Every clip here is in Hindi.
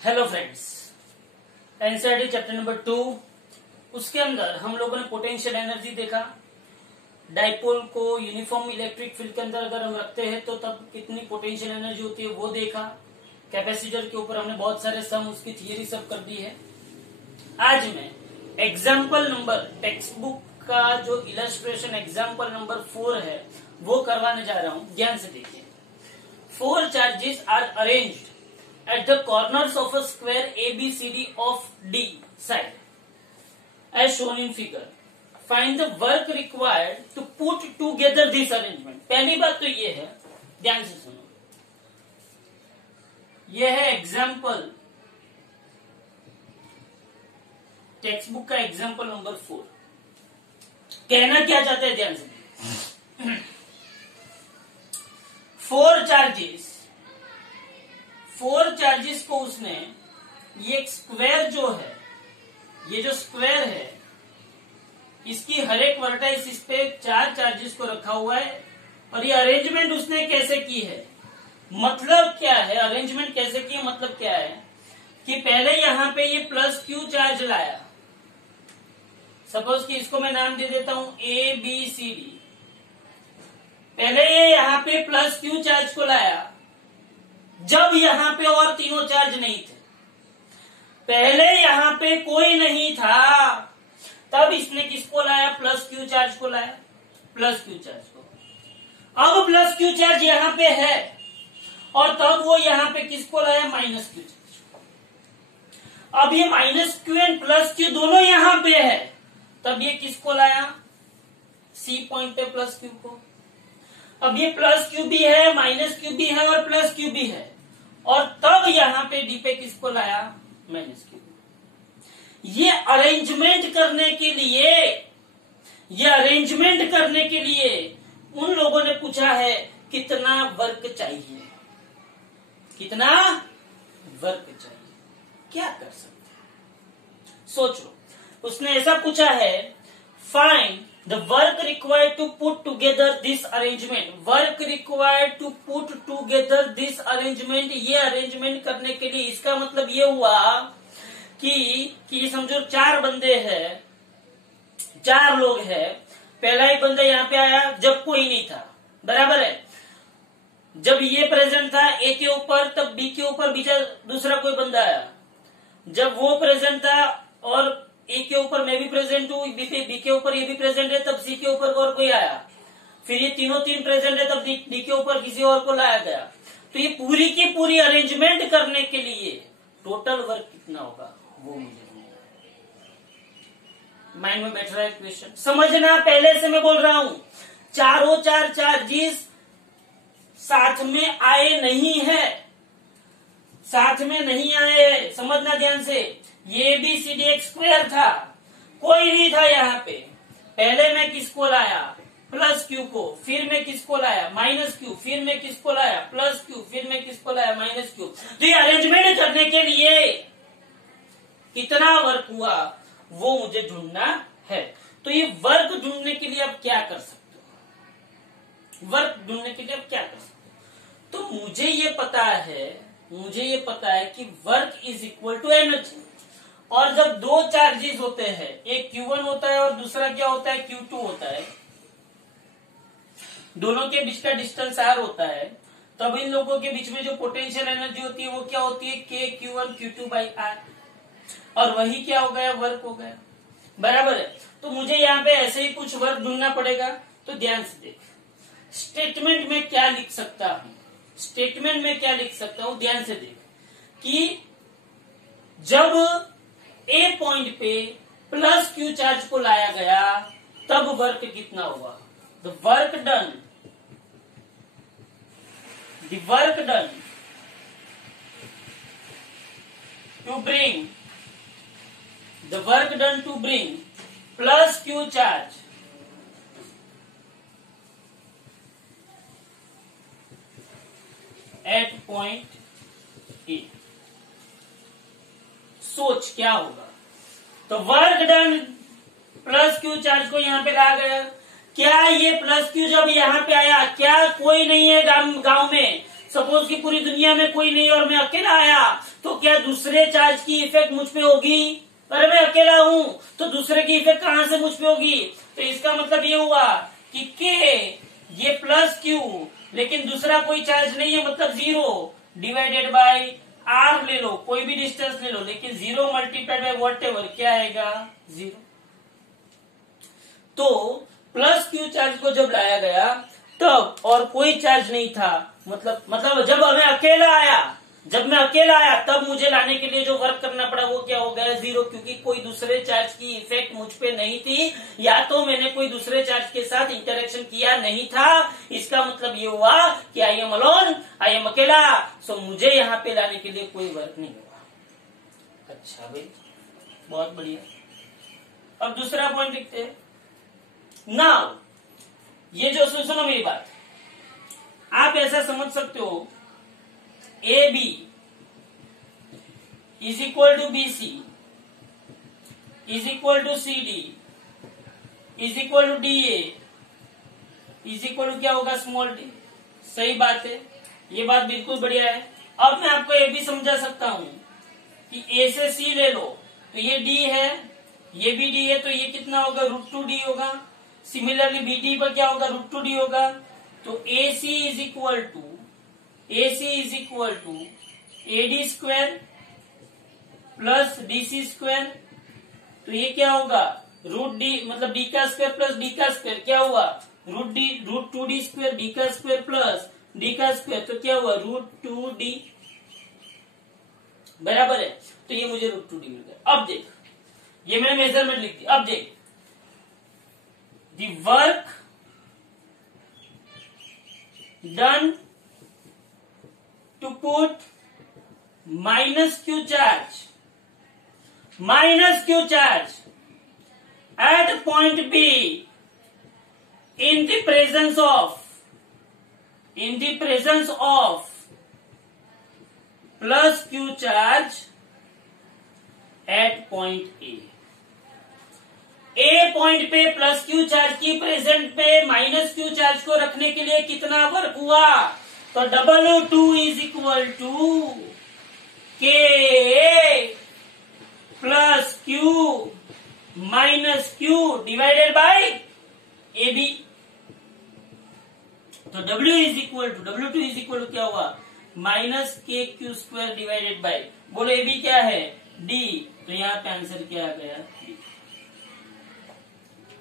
Hello friends, NCERT chapter number 2 उसके अंदर हम लोगों ने पोटेंशियल एनर्जी देखा। डाइपोल को यूनिफॉर्म इलेक्ट्रिक फील्ड के अंदर अगर हम रखते हैं तो तब कितनी पोटेंशियल एनर्जी होती है वो देखा। कैपेसिटर के ऊपर हमने बहुत सारे सम उसकी थियरी सब कर दी है। आज मैं एग्जाम्पल नंबर टेक्स्ट बुक का जो इलस्ट्रेशन एग्जाम्पल नंबर 4 है वो करवाने जा रहा हूं। ध्यान से देखिए। 4 charges are arranged at the corners of a square ABCD of D side as shown in figure. Find the work required to put together this arrangement. पहली बात तो ये है, ध्यान से सुनो। ये है एग्जाम्पल टेक्स्ट बुक का एग्जाम्पल नंबर 4। कहना क्या चाहते हैं ध्यान से। 4 चार्जेस को उसने ये एक स्क्वायर जो है, ये जो स्क्वायर है इसकी हर एक वर्टाइस इस पे 4 चार्जेस को रखा हुआ है। और ये अरेंजमेंट उसने कैसे की है, मतलब क्या है, अरेंजमेंट कैसे की है मतलब क्या है कि पहले यहां पे ये प्लस क्यू चार्ज लाया। सपोज कि इसको मैं नाम दे देता हूं ए बी सी डी। पहले ये यहां पे प्लस क्यू चार्ज को लाया जब यहां पे और तीनों चार्ज नहीं थे। पहले यहां पे कोई नहीं था तब इसने किसको लाया, प्लस क्यू चार्ज को लाया, प्लस क्यू चार्ज को। अब प्लस क्यू चार्ज यहां पे है और तब वो यहां पे किसको लाया, माइनस क्यू चार्ज। अब ये minus Q and plus Q दोनों यहां पे है तब ये किसको लाया, सी पॉइंट पे प्लस क्यू को। अब ये प्लस क्यू भी है, माइनस क्यू भी है और प्लस क्यू भी है और तब यहां पे डी पे किसको लाया, माइनस क्यू। ये अरेंजमेंट करने के लिए उन लोगों ने पूछा है कितना वर्क चाहिए, कितना वर्क चाहिए, क्या कर सकते हैं सोच लो। उसने ऐसा पूछा है, find the work required to put together this arrangement. Work required to put together this arrangement. ये अरेंजमेंट करने के लिए इसका मतलब ये हुआ कि समझो 4 बंदे हैं, 4 लोग हैं। पहला एक बंदा यहाँ पे आया जब कोई नहीं था, बराबर है। जब ये प्रेजेंट था ए के ऊपर तब बी के ऊपर दूसरा कोई बंदा आया। जब वो प्रेजेंट था और ए के ऊपर मैं भी प्रेजेंट हूँ, बी के ऊपर ये भी प्रेजेंट है तब सी के ऊपर और कोई आया। फिर ये तीनों प्रेजेंट है तब डी के ऊपर किसी और को लाया गया। तो ये पूरी की पूरी अरेंजमेंट करने के लिए टोटल वर्क कितना होगा वो मुझे माइंड में बैठ रहा है क्वेश्चन। समझना, पहले से मैं बोल रहा हूं चारों 4 चार्जेस साथ में आए नहीं है, साथ में नहीं आए। समझना ध्यान से। ये भी सी डी एक स्क्वायर था, कोई नहीं था यहाँ पे। पहले मैं किसको लाया, प्लस क्यू को, फिर मैं किसको लाया, माइनस क्यू, फिर मैं किसको लाया, प्लस क्यू, फिर मैं किसको लाया, माइनस क्यू। तो ये अरेंजमेंट करने के लिए कितना वर्क हुआ वो मुझे ढूंढना है। तो ये वर्क ढूंढने के लिए आप क्या कर सकते हो, वर्क ढूंढने के लिए आप क्या कर सकते हो। तो मुझे ये पता है कि work is equal to energy. और जब 2 चार्जेस होते हैं, एक Q1 होता है और दूसरा क्या होता है, Q2 होता है, दोनों के बीच का डिस्टेंस R होता है, तब इन लोगों के बीच में जो पोटेंशियल एनर्जी होती है वो क्या होती है, K Q1 Q2 by R। और वही क्या हो गया, वर्क हो गया, बराबर है। तो मुझे यहाँ पे ऐसे ही कुछ वर्क ढूंढना पड़ेगा। तो ध्यान से देख, स्टेटमेंट में क्या लिख सकता हूं, ध्यान से देख कि जब ए पॉइंट पे प्लस क्यू चार्ज को लाया गया तब वर्क कितना हुआ, the work done to bring plus Q charge at point A. सोच क्या होगा। तो work done plus Q charge को यहाँ पे ला गया। क्या ये प्लस क्यू जब यहाँ पे आया, क्या कोई नहीं है गांव में, सपोज कि पूरी दुनिया में कोई नहीं और मैं अकेला आया, तो क्या दूसरे चार्ज की इफेक्ट मुझ पे होगी? अरे मैं अकेला हूं तो दूसरे की इफेक्ट कहां से मुझ पे होगी? तो इसका मतलब ये हुआ कि के ये प्लस क्यू, लेकिन दूसरा कोई चार्ज नहीं है मतलब 0 डिवाइडेड बाय आर ले लो, कोई भी डिस्टेंस ले लो, लेकिन 0 मल्टीप्लाइड बाय वॉट एवर क्या आएगा? 0। तो प्लस क्यू चार्ज को जब लाया गया तब और कोई चार्ज नहीं था, मतलब जब मैं अकेला आया तब मुझे लाने के लिए जो वर्क करना पड़ा वो क्या हो गया? 0, क्योंकि कोई दूसरे चार्ज की इफेक्ट मुझ पे नहीं थी, या तो मैंने कोई दूसरे चार्ज के साथ इंटरेक्शन किया नहीं था। इसका मतलब ये हुआ कि I am alone, I am अकेला, सो मुझे यहाँ पे लाने के लिए कोई वर्क नहीं हुआ। अच्छा भाई, बहुत बढ़िया। अब दूसरा पॉइंट लिखते हैं। नाउ ये जो सुनो मेरी बात, आप ऐसा समझ सकते हो A B is equal to B C is equal to C D is equal to D A is equal to क्या होगा? Small D. सही बात है, ये बात बिल्कुल बढ़िया है। अब मैं आपको ये भी समझा सकता हूं कि ए से सी ले लो तो ये डी है, ये भी डी है, तो ये कितना होगा? √2d होगा। सिमिलरली बी डी पर क्या होगा? √2d होगा। तो A C is equal to AD square plus DC square, तो ये क्या होगा? √d मतलब d का स्क्वायर प्लस d का स्क्वायर क्या हुआ? √2d स्क्वायर, d का स्क्वायर प्लस d का स्क्वायर, तो क्या हुआ? √2d बराबर है। तो ये मुझे √2d मिल गया। अब देख, ये मैंने मेजरमेंट लिख दी। अब देख, the work done to put minus q charge at point B in the presence of plus q charge at point A। A point पे प्लस क्यू चार्ज की प्रेजेंट पे माइनस क्यू चार्ज को रखने के लिए कितना वर्क हुआ? तो W2 is equal to K plus Q minus Q divided by A B. तो W2 इज इक्वल टू क्या हुआ? Minus K Q square divided by, बोलो ए बी क्या है? डी। तो यहाँ पे आंसर क्या आ गया? डी।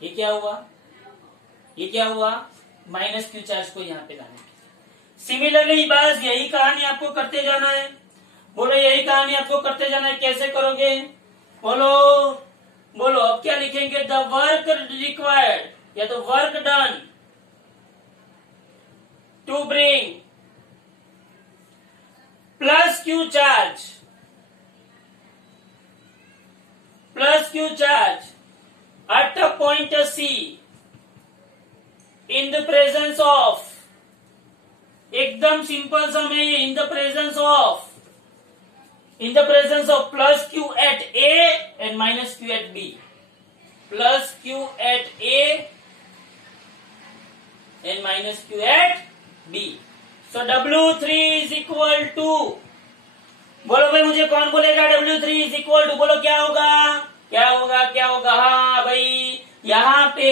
ये क्या हुआ? माइनस क्यू चार्ज को यहाँ पे लाने। सिमिलरली बस यही कहानी आपको करते जाना है। बोलो यही कहानी आपको करते जाना है। कैसे करोगे? बोलो अब क्या लिखेंगे? द वर्क रिक्वायर्ड या तो work done to bring plus Q charge at a point C in the presence of, एकदम सिंपल सम है ये, in the presence of plus q at A and minus q at B, plus q at A and minus q at B। So W3 is equal to, बोलो भाई मुझे कौन बोलेगा? W3 is equal to, बोलो क्या होगा? हाँ भाई, यहाँ पे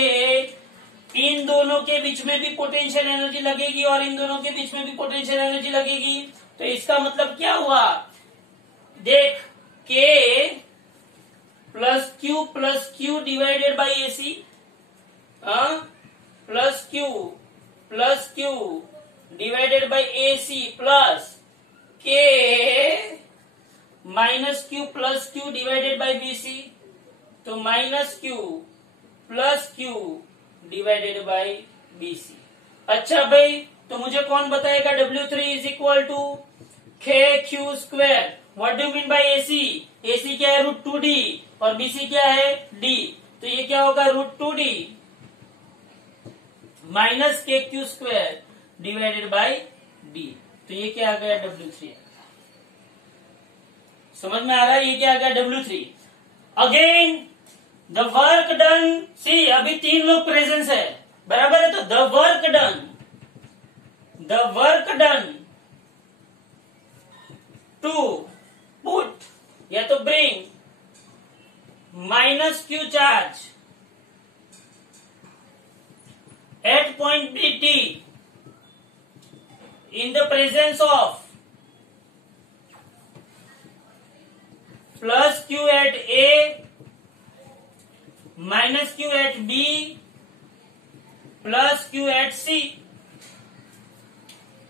इन दोनों के बीच में भी पोटेंशियल एनर्जी लगेगी और इन दोनों के बीच में भी पोटेंशियल एनर्जी लगेगी। तो इसका मतलब क्या हुआ? देख, K plus Q divided by AC, plus Q divided by AC plus K minus Q plus Q divided by BC, तो minus Q plus Q divided by BC। अच्छा भाई, तो मुझे कौन बताएगा? W3 is equal to KQ square. What do mean by AC? AC क्या है? √2D और BC क्या है? D। तो ये क्या होगा? √2D minus KQ square divided by D। तो ये क्या आ गया? W3। समझ में आ रहा है? ये क्या आ गया? W3। Again the work done, see अभी 3 लोग प्रेजेंस है, बराबर है? तो द वर्क डन टू या तो bring minus Q charge at point B T in the presence of plus q at A minus q at B plus q at C।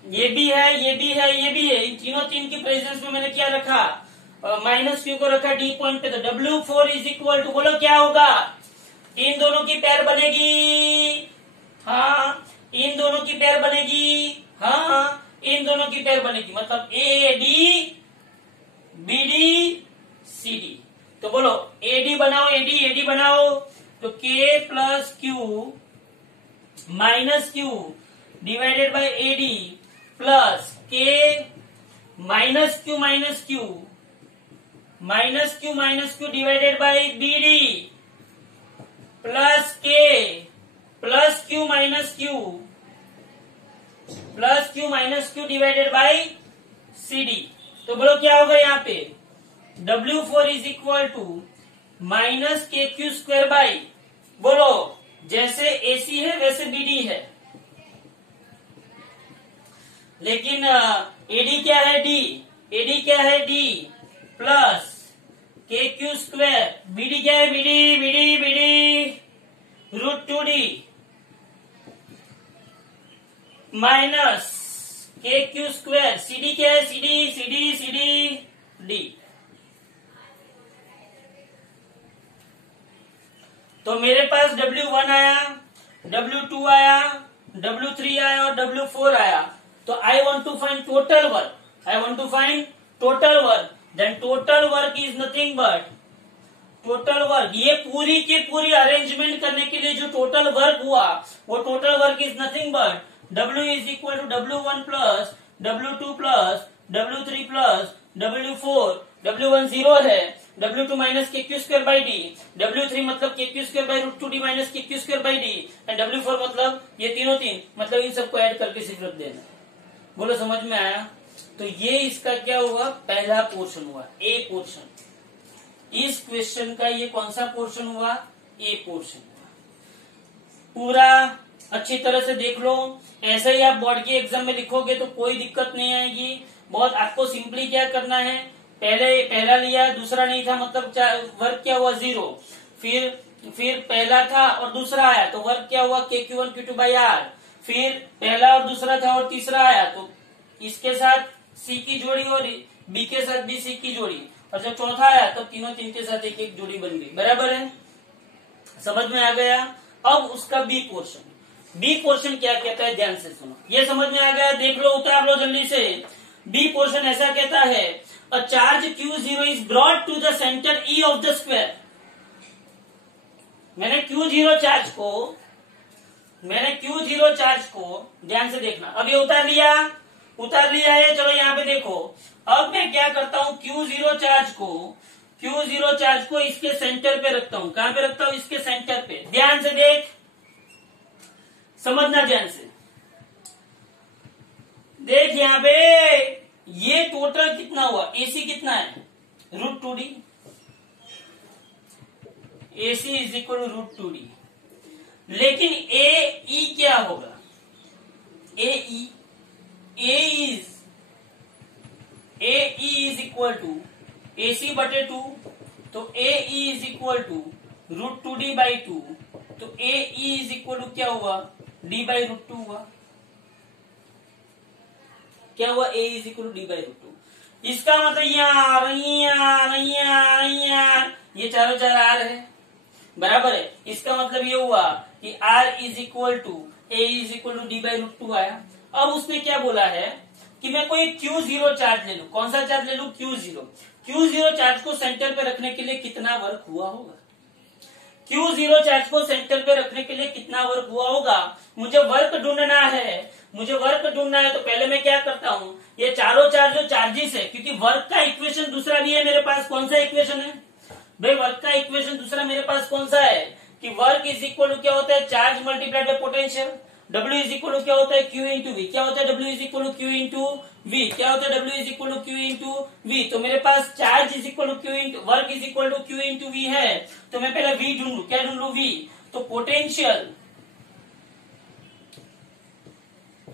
ये भी है, ये भी है, ये भी है। इन तीन की प्रेजेंस में मैंने क्या रखा, माइनस क्यू को रखा डी पॉइंट पे। तो W4 इज इक्वल टू, बोलो क्या होगा, इन दोनों की पेयर बनेगी, हाँ इन दोनों की पेयर बनेगी, हाँ इन दोनों की पेयर बनेगी, मतलब A D B D C D. तो बोलो एडी बनाओ, एडी बनाओ, तो K plus Q minus Q divided by AD plus K minus Q divided by BD plus K plus Q minus Q divided by C D. तो बोलो क्या होगा यहाँ पे, W4 is equal to minus K Q square by, बोलो जैसे AC है वैसे BD है, लेकिन AD क्या है, AD क्या है, D प्लस के क्यू स्क्वायर, BD क्या है, BD √2D minus K Q square, CD क्या है, CD D। तो मेरे पास W1 आया, W2 आया, W3 आया और W4 आया। तो I want to find total work, then total work is nothing but, total work ये पूरी की पूरी अरेंजमेंट करने के लिए जो टोटल वर्क हुआ, वो total work is nothing but W is equal to W1 plus W2 plus W3 plus W4, W1 0 है, W2 minus K Q square by D, W3 मतलब K Q square by √2D minus K Q square by D, and W4 मतलब ये तीनों मतलब इन सबको ऐड करके सिर्फ रख देना। बोलो समझ में आया। तो ये इसका क्या हुआ, पहला पोर्शन हुआ, ए पोर्शन। इस क्वेश्चन का ये कौन सा पोर्शन हुआ, ए पोर्शन हुआ। पूरा अच्छी तरह से देख लो, ऐसे ही आप बोर्ड की एग्जाम में लिखोगे तो कोई दिक्कत नहीं आएगी। बहुत आपको सिंपली क्या करना है, पहला लिया, दूसरा नहीं था, मतलब वर्क क्या हुआ 0, फिर पहला था और दूसरा आया तो वर्क क्या हुआ KQ1 Q2 बाई R, फिर पहला और दूसरा था और तीसरा आया तो इसके साथ C की जोड़ी और B के साथ भी C की जोड़ी, और जब चौथा आया तो तीनों के साथ एक एक जोड़ी बन गई। बराबर है, समझ में आ गया। अब उसका बी पोर्शन क्या कहता है, ध्यान से सुनो, ये समझ में आ गया, देख लो, उतार लो जल्दी से। बी पोर्शन ऐसा कहता है, a charge Q0 is brought to the centre E of the square. मैंने Q0 चार्ज को ध्यान से देखना, अब ये उतार लिया है, चलो यहाँ पे देखो। अब मैं क्या करता हूँ, Q0 चार्ज को इसके सेंटर पे रखता हूँ। कहां पे रखता हूँ, इसके सेंटर पे। ध्यान से देख, समझना ध्यान से देख। यहाँ पे ये टोटल कितना हुआ, AC कितना है, √2D, AC is equal to √2D। लेकिन AE क्या होगा, AE is equal to AC बटे 2, तो AE is equal to √2D by 2, तो AE इज इक्वल टू क्या हुआ, D बाई √2 हुआ। क्या हुआ, A is equal to D by √2। इसका मतलब यहाँ ये चारों चार R है, बराबर है। इसका मतलब ये हुआ कि R is equal to A is equal to D by √2 आया। अब उसने क्या बोला है कि मैं कोई Q0 चार्ज ले लूं। कौन सा चार्ज ले लूं, Q0 चार्ज को सेंटर पे रखने के लिए कितना वर्क हुआ होगा, Q0 चार्ज को सेंटर पे रखने के लिए कितना वर्क हुआ होगा। मुझे वर्क ढूंढना है, तो पहले मैं क्या करता हूं, ये चारों चार्ज जो चार्जेस है, क्योंकि वर्क का इक्वेशन दूसरा भी है मेरे पास। कौन सा इक्वेशन है भाई, वर्क का इक्वेशन दूसरा मेरे पास कौन सा है कि वर्क इज इक्वल टू क्या होता है, charge multiplied by potential. W is equal to क्या होता है Q इंटू वी। क्या होता है W is equal to Q into V. क्या होता है W is equal to Q into V. तो मेरे पास charge is equal to Q into work is equal to Q into V है, तो मैं पहले V ढूंढू। क्या ढूंढू? V। तो पोटेंशियल,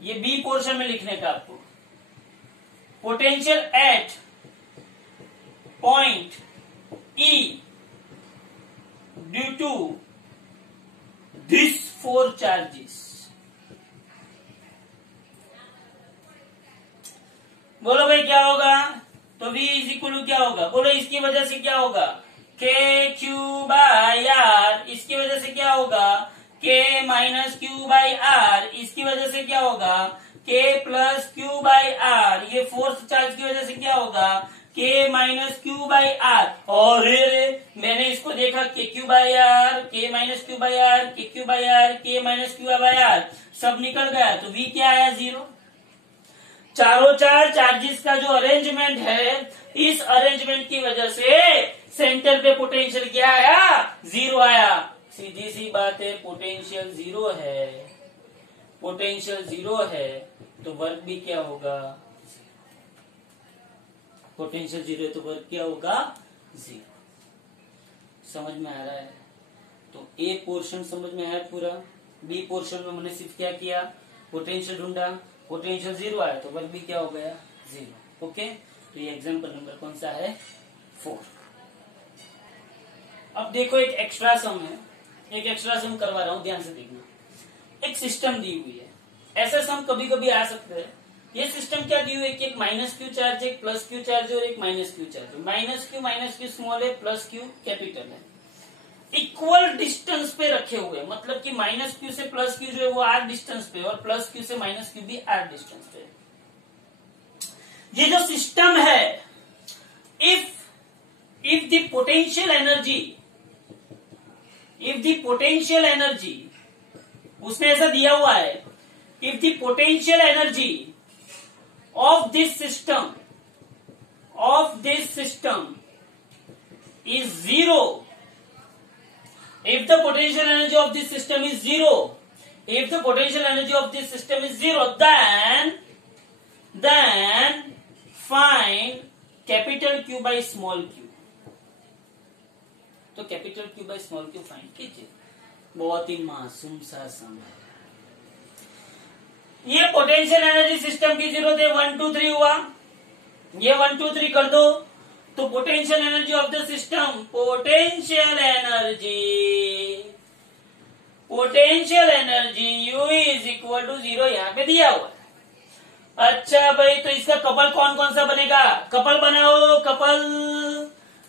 ये बी पोर्शन में लिखने का आपको, potential at point E due to this 4 charges. बोलो भाई क्या होगा? तो V इज इक्वल टू क्या होगा? बोलो इसकी वजह से क्या होगा? K Q by R। इसकी वजह से क्या होगा? K minus Q by R. इसकी वजह से क्या होगा? K plus Q by R. ये फोर्स चार्ज की वजह से क्या होगा? K minus Q by R. और मैंने इसको देखा K Q by R, K minus Q by R, K Q by R, K minus Q by R, सब निकल गया। तो V क्या आया? 0। चारों चार चार्जेस का जो अरेंजमेंट है, इस अरेंजमेंट की वजह से सेंटर पे पोटेंशियल क्या आया? 0 आया। सीधी सी बात है, पोटेंशियल 0 है, पोटेंशियल 0 है तो वर्क भी क्या होगा? पोटेंशियल 0 है तो वर्क क्या होगा? 0। समझ में आ रहा है? तो ए पोर्शन समझ में आया पूरा। बी पोर्शन में मैंने सिर्फ क्या किया? पोटेंशियल ढूंढा, पोटेंशियल 0 आया तो वर्क भी क्या हो गया? 0। ओके, तो ये एग्जाम्पल नंबर कौन सा है? 4। अब देखो एक एक्स्ट्रा सम है, एक एक्स्ट्रा सम करवा रहा हूं, ध्यान से देखना। एक सिस्टम दी हुई है, ऐसा सम कभी कभी आ सकते हैं। ये सिस्टम क्या दी हुई है कि एक माइनस क्यू चार्ज है, एक प्लस क्यू चार्ज है और एक माइनस क्यू चार्ज है। माइनस क्यू स्मॉल है, प्लस क्यू कैपिटल है। इक्वल डिस्टेंस पे रखे हुए, मतलब कि माइनस क्यू से प्लस क्यू जो है वो आर डिस्टेंस पे और प्लस क्यू से माइनस क्यू भी आर डिस्टेंस पे। ये जो सिस्टम है, इफ द पोटेंशियल एनर्जी, उसने ऐसा दिया हुआ है, if the potential energy of this system is 0, if the potential energy of this system is 0, if the potential energy of this system is 0, then find capital Q by small q। तो capital Q by small q find कीजिए। बहुत ही मासूम सा सम है। ये पोटेंशियल एनर्जी सिस्टम की 0 थे, 1 2 3 हुआ, ये 1 2 3 कर दो तो potential energy of the system, potential energy U is equal to 0 यहाँ पे दिया हुआ है। अच्छा भाई, तो इसका कपल कौन कौन सा बनेगा? कपल बनाओ, कपल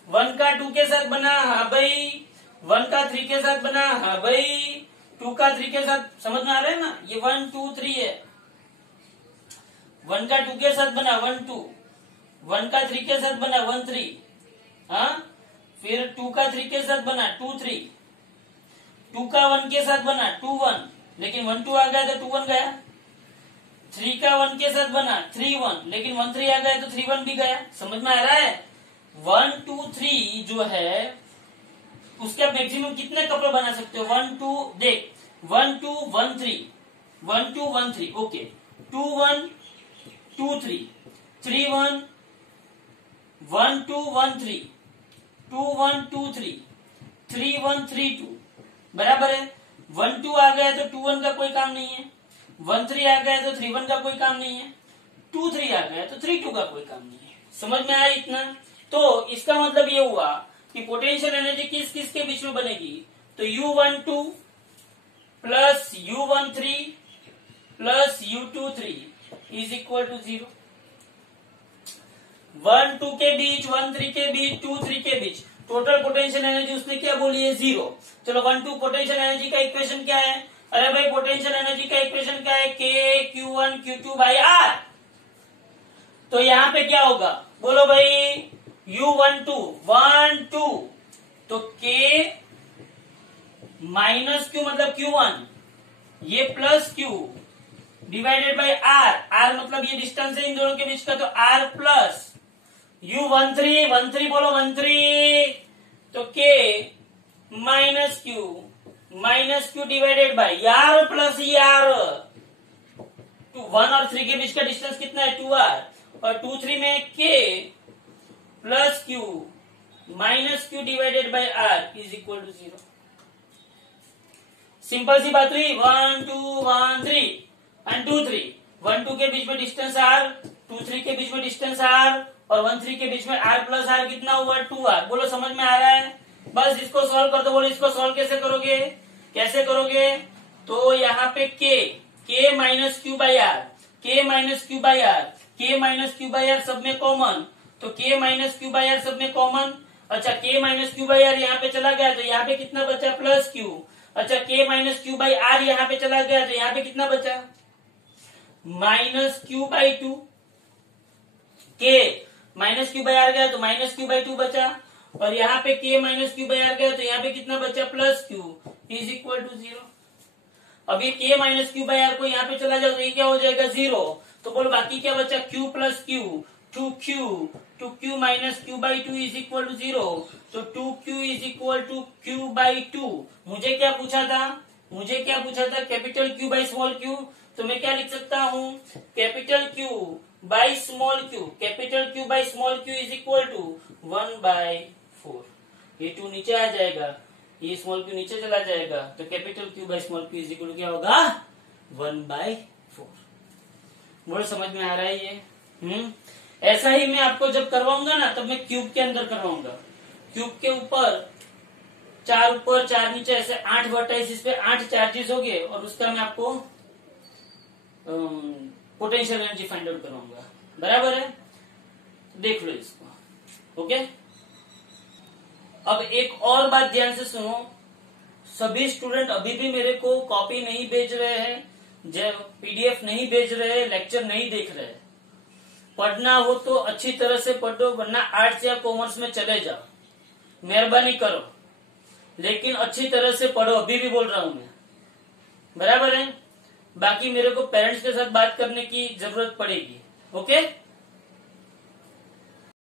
1 का 2 के साथ बना, हाँ भाई, 1 का 3 के साथ बना, हाँ भाई, 2 का 3 के साथ। समझ में आ रहा है ना? ये 1 2 3 है, 1 का 2 के साथ बना 1 2, 1 का 3 के साथ बना 1 3, हाँ, फिर 2 का 3 के साथ बना 2 3, 2 का 1 के साथ बना 2 1, लेकिन 1 2 आ गया तो 2 1 गया। 3 का 1 के साथ बना 3 1, लेकिन 1 3 आ गया तो 3 1 भी गया। समझ में आ रहा है? 1 2 3 जो है उसके मैक्सिमम कितने कपल बना सकते हो? 1 2, देख, 1 2 1 3, 1 2 1 3, ओके, 2 1 2 3, 3 1 1 2 1 3, 2 1 2 3, 3 1 3 2, बराबर है। 1 2 आ गया तो 2 1 का कोई काम नहीं है, 1 3 आ गया तो 3 1 का कोई काम नहीं है, 2 3 आ गया तो 3 2 का कोई काम नहीं है। समझ में आया इतना? तो इसका मतलब ये हुआ कि पोटेंशियल एनर्जी किस किस के बीच में बनेगी? तो U12 plus U13 plus U23 is equal to 0। 1 2 के बीच, 1 3 के बीच, 2 3 के बीच टोटल पोटेंशियल एनर्जी उसने क्या बोली है? 0। चलो 1 2 पोटेंशियल एनर्जी का इक्वेशन क्या है? अरे भाई पोटेंशियल एनर्जी का इक्वेशन क्या है? K Q1 Q2 by R। तो यहां पे क्या होगा? बोलो भाई, U12 1 2, तो K माइनस Q मतलब Q1, ये plus Q divided by R। R मतलब ये डिस्टेंस है इन दोनों के बीच का, तो R प्लस U13 1 3, बोलो 1 3, तो K minus Q divided by R plus R। 1 और 3 के बीच का डिस्टेंस कितना है 2r, और 2 3 में k plus q minus q divided by r is equal to 0। Simple सी बात हुई। 1 2 1 3 एंड 2 3, 1 2 के बीच में डिस्टेंस r, 2 3 के बीच में डिस्टेंस r, और 1 3 के बीच में r प्लस r कितना हुआ 2r। बोलो समझ में आ रहा है? बस इसको सॉल्व कर दो। बोलो इसको सॉल्व कैसे करोगे? कैसे करोगे? तो यहाँ पे k minus Q by R, k minus Q by R, k minus Q by R सब में कॉमन, तो k minus Q by R सब में कॉमन। अच्छा k minus Q by R यहाँ पे चला गया तो यहाँ पे कितना बचा प्लस q। अच्छा k minus Q by R यहाँ पे चला गया तो यहाँ पे कितना बचा minus Q by two. k minus Q by R गया तो माइनस क्यू बाई टू बचा, और यहाँ पे k minus Q by R गया तो यहाँ पे कितना बचा plus q is equal to 0। अब ये k minus Q by R को यहाँ पे चला जाओ तो ये क्या हो जाएगा 0। तो बोलो बाकी क्या बचा q प्लस q, 2q minus Q by two is equal to 0। तो 2q is equal to q by two. मुझे क्या पूछा था? मुझे क्या पूछा था? Capital Q by small q। तो मैं क्या लिख सकता हूँ? Capital Q by small q, capital Q by small q is equal to 1/4। ये 2 नीचे आ जाएगा, ये स्मॉल q नीचे चला जाएगा, तो capital Q by small q is equal to क्या होगा 1/4। बोलो समझ में आ रहा है ये? ऐसा ही मैं आपको जब करवाऊंगा ना तब मैं क्यूब के अंदर करवाऊंगा। क्यूब के ऊपर 4 नीचे ऐसे 8 वर्टाइसिस पे 8 चार्जेस हो गए, और उसका मैं आपको पोटेंशियल एनर्जी फाइंड आउट करवाऊंगा। बराबर है? देख लो इसको। ओके, अब एक और बात ध्यान से सुनो। सभी स्टूडेंट अभी भी मेरे को कॉपी नहीं भेज रहे हैं, जब पीडीएफ नहीं भेज रहे हैं, लेक्चर नहीं देख रहे हैं। पढ़ना हो तो अच्छी तरह से पढ़ो, वरना आर्ट्स या कॉमर्स में चले जाओ। मेहरबानी करो, लेकिन अच्छी तरह से पढ़ो। अभी भी बोल रहा हूं मैं। बराबर है? बाकी मेरे को पेरेंट्स के साथ बात करने की जरूरत पड़ेगी। ओके।